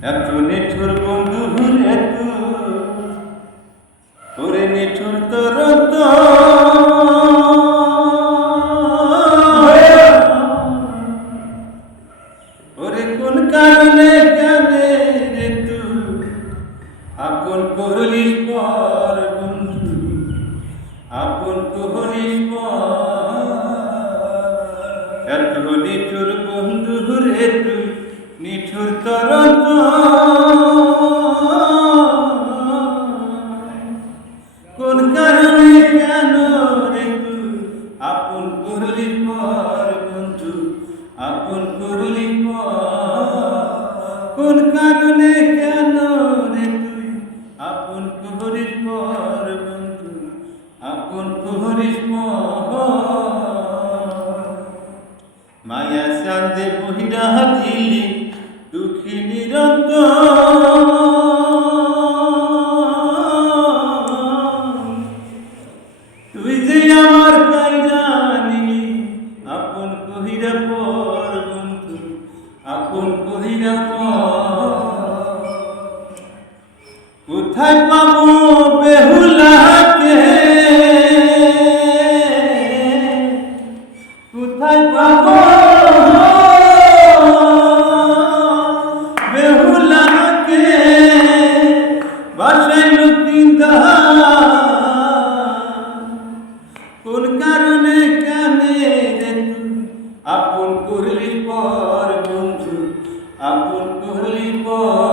এত নিঠুর বন্ধু রে ওরে নিঠুর তোর ওরে কোন কারণে কানে রে তুই আপন করলিস পর বন্ধু আপন করলিস এত নিঠুর বন্ধু রে তুই নিঠুর তোর কোন কারণে কেন রে তুই আপন করলি পর বন্ধু আপন করলি কোন কারণে কেন রে তুই আপন করিস পর বন্ধু আপন করিস মায়া চাঁদে বহিরা দিলি দুঃখী নিরন্তর তুই যে আমার কাইরা নিলি আপন কহিরা পর বন্ধু আপন কহিরা পর কোথায় পাবো বেহুলাকে কোথায় পাবো বেহুলাকে বাসায় লুকিন্দা কোন কারণে কানে রে তুই আপন করলি পর বন্ধু আপন করলি পর